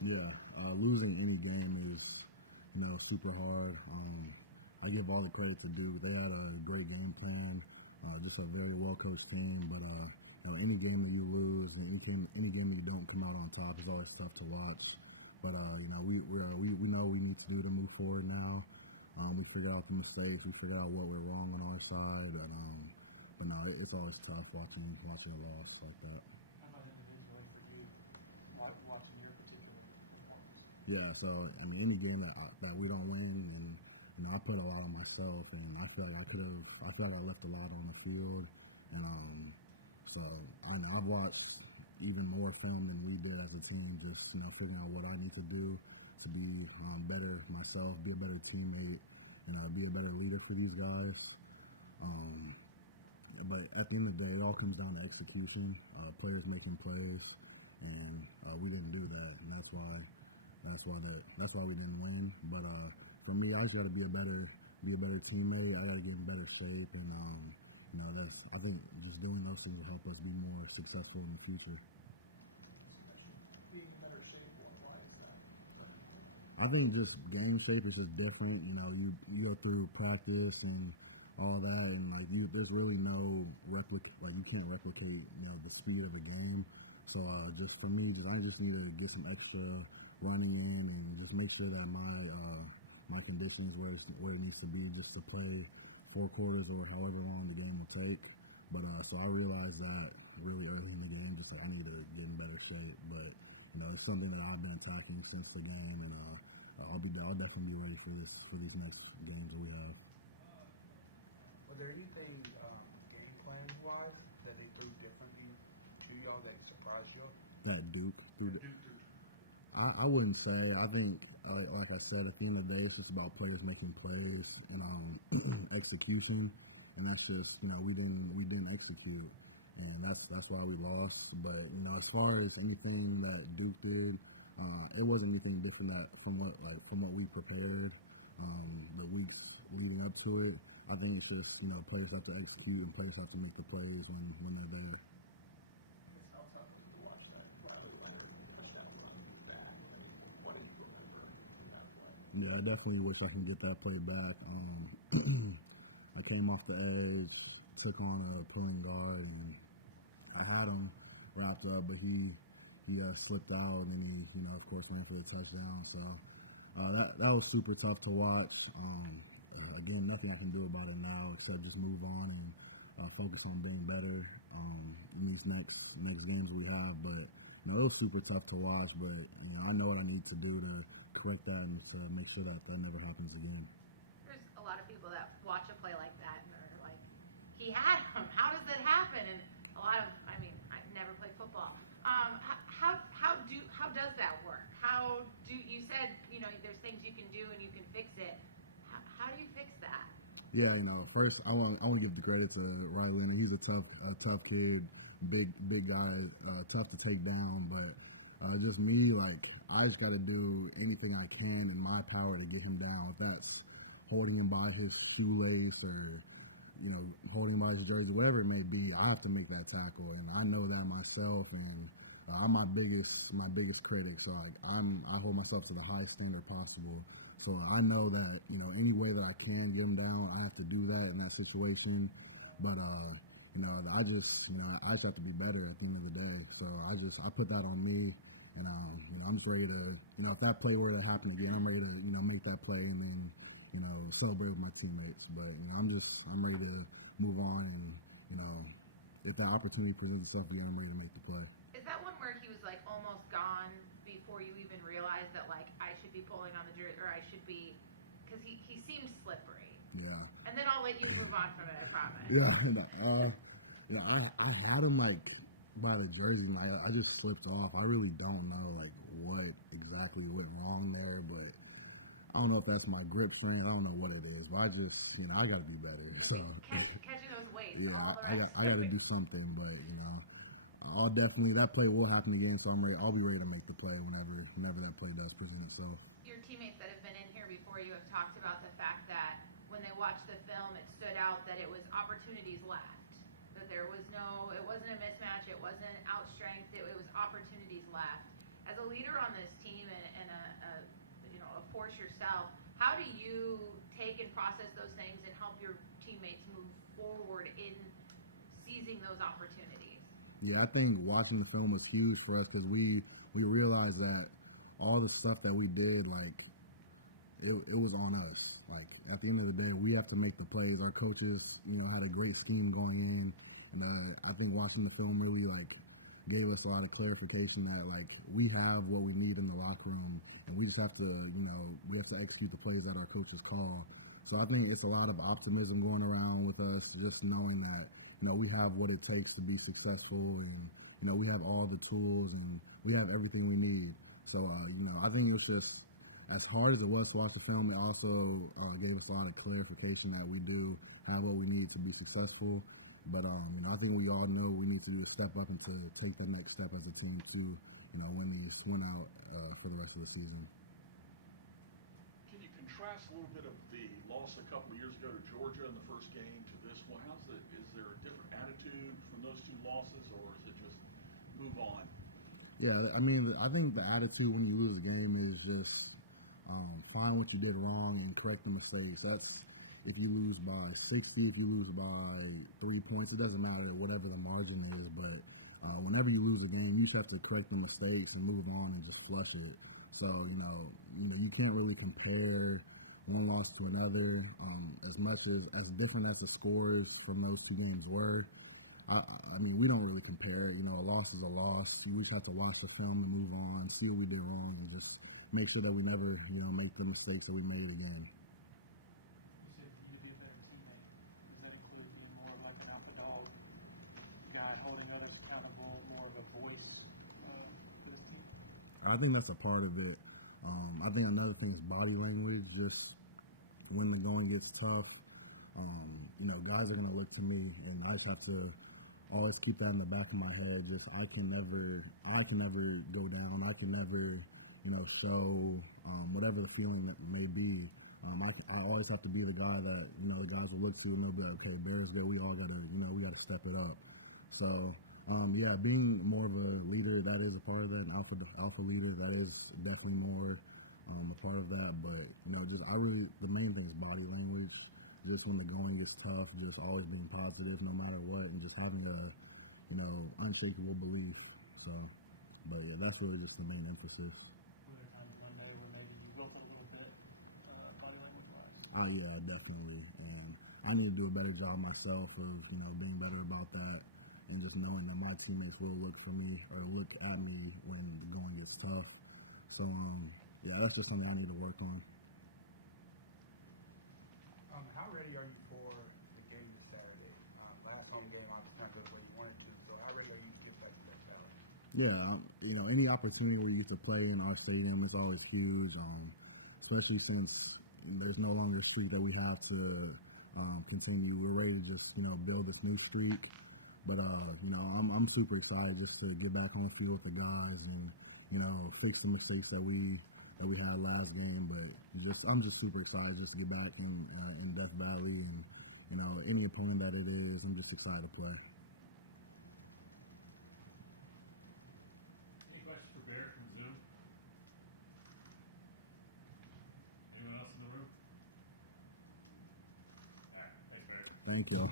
Yeah, losing any game is, super hard. I give all the credit to Duke. They had a great game plan, just a very well coached team. But any game that you lose, and any game that you don't come out on top is always tough to watch. But we know what we need to do to move forward now. We figured out the mistakes. We figured out what went wrong on our side. But no, it's always tough watching a loss like that. How about individually for you, watching your particular performance? Yeah, so I mean, any game that we don't win, and I put a lot on myself, and I feel like I feel like I left a lot on the field, and so I know I've watched even more film than we did as a team, just figuring out what I need to do to be better myself, be a better teammate, and be a better leader for these guys. Um, but at the end of the day, it all comes down to execution, players making plays, and we didn't do that, and that's why we didn't win. But for me, I just got to be a better teammate. I got to get in better shape, and that's I think just doing those things will help us be more successful in the future. Being in better shape, why is that? I think just game shape is just different. You go through practice and all that, and there's really no like you can't replicate the speed of a game. So just for me, I just need to get some extra running in and just make sure that my conditions where it needs to be just to play 4 quarters or however long the game will take. But so I realized that really early in the game, just like I need to get in better shape. But it's something that I've been attacking since the game, and I'll definitely be ready for these next games that we have. Was there anything game plans wise that they threw differently to y'all that surprised you? That Duke, Yeah, Duke too. I wouldn't say. I think, like I said, at the end of the day, it's just about players making plays and execution, and that's just we didn't execute, and that's why we lost. But as far as anything that Duke did, it wasn't anything different from what we prepared the weeks leading up to it. I think it's just players have to execute and players have to make the plays when they're there. Yeah, I definitely wish I can get that play back. I came off the edge, took on a pulling guard, and I had him wrapped up, but he slipped out, and then he of course ran for the touchdown. So that was super tough to watch. Again, nothing I can do about it now except just move on and focus on being better in these next games we have. But it was super tough to watch. But I know what I need to do to correct that and to make sure that never happens again. There's a lot of people that watch a play like that and are like, he had him. How does that happen? And a lot of, I mean, I've never played football. How does that work? How do you said there's things you can do and you can fix it. How do you fix that? Yeah, first I want to give the credit to Riley Leonard. He's a tough kid, big guy, tough to take down. But just me, like I just got to do anything I can in my power to get him down. If that's holding him by his shoelace or holding him by his jersey, whatever it may be, I have to make that tackle, and I know that myself. And I'm my biggest critic, so I hold myself to the highest standard possible. So I know that any way that I can get him down, I have to do that in that situation. But I just I just have to be better at the end of the day. So I put that on me, and I'm just ready to if that play were to happen again, I'm ready to make that play and then celebrate with my teammates. But I'm ready to move on, and if that opportunity presents itself again, I'm ready to make the play. Is that one where he was like almost gone before you even realized that like I should be pulling on the jersey or I should be, because he seems slippery. Yeah. And then I'll let you move on from it. I promise. Yeah. I had him like by the jersey, and I just slipped off. I really don't know like what exactly went wrong there, but I don't know if that's my grip strength. I don't know what it is, but I just I got to be better. So catching those weights, yeah, all the rest. I got to do something, but I'll definitely that play will happen again. So I'll be ready to make the play whenever that play does present itself. Your teammates that have been in here before you have talked about the fact that when they watched the film, it stood out that it was opportunities left. That it wasn't a mismatch, it wasn't outstrength, it was opportunities left. as a leader on this team and a force yourself, how do you take and process those things and help your teammates move forward in seizing those opportunities? Yeah, I think watching the film was huge for us because we realized that all the stuff that we did, like, it was on us. Like, at the end of the day, we have to make the plays. Our coaches, had a great scheme going in, and I think watching the film really, like, gave us a lot of clarification that, like, we have what we need in the locker room, and we just have to, we have to execute the plays that our coaches call. So I think it's a lot of optimism going around with us, just knowing that, we have what it takes to be successful, and, we have all the tools, and we have everything we need. So, I think it's just, as hard as it was to watch the film, it also gave us a lot of clarification that we do have what we need to be successful. But I think we all know we need to do a step up and to take the next step as a team to, win out for the rest of the season. Can you contrast a little bit of the loss a couple of years ago to Georgia in the first game to this one? Is there a different attitude from those two losses, or is it just move on? Yeah, I mean, I think the attitude when you lose a game is just find what you did wrong and correct the mistakes. That's if you lose by 60, if you lose by 3 points, it doesn't matter whatever the margin is. But whenever you lose a game, you just have to correct the mistakes and move on and just flush it. So you can't really compare one loss to another. As much as different as the scores from those two games were, I mean, we don't really compare. A loss is a loss. We just have to watch the film and move on, see what we did wrong, and just make sure that we never, make the mistakes that we made again. You said you did that as a teammate. Does that include being more like an alpha dog guy, holding others accountable, more of a voice for the team? I think that's a part of it. I think another thing is body language. Just when the going gets tough, guys are going to look to me, and I just have to always keep that in the back of my head. Just I can never go down. I can never, show whatever the feeling that may be. I always have to be the guy that the guys will look to and they'll be like, okay, Barrett's good. We all gotta we gotta step it up. So yeah, being more of a leader, that is a part of that. An alpha leader, that is definitely more a part of that. But the main thing is body language. Just when the going gets tough, just always being positive no matter what, and just having a unshakable belief. So, but yeah, that's really just the main emphasis. Yeah, definitely. And I need to do a better job myself of, being better about that, and just knowing that my teammates will look for me or look at me when the going gets tough. So, yeah, that's just something I need to work on. How ready are you for the game this Saturday? Last home game, obviously not where you wanted to, so how ready are you to get back to that challenge? Yeah, any opportunity where you get to play in our stadium is always huge, especially since there's no longer a streak that we have to continue. We're ready to just, build this new streak. But, I'm super excited just to get back on the field with the guys and, fix the mistakes that we had last game. But I'm just super excited just to get back in Death Valley and, any opponent that it is, I'm just excited to play. Any questions for Barrett from Zoom? Anyone else in the room? All right, thanks, Barrett. Thank you.